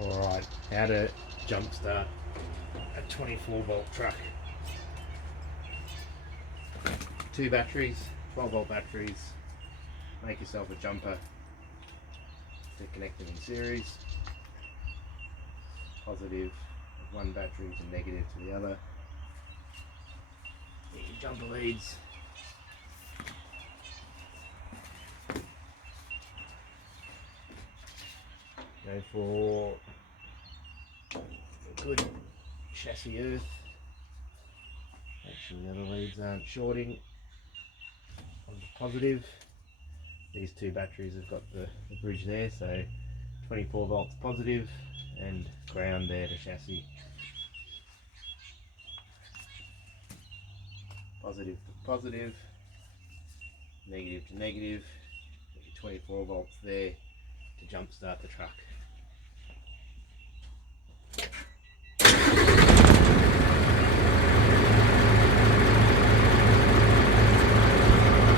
Alright, how to jumpstart a 24 volt truck. Two batteries, 12 volt batteries. Make yourself a jumper to connect them in series. Positive of one battery to negative to the other. Get your jumper leads. Go for a good chassis earth. Make sure the other leads aren't shorting on the positive. These two batteries have got the bridge there, so 24 volts positive and ground there to chassis. Positive to positive, negative to negative. Get your 24 volts there to jump start the truck.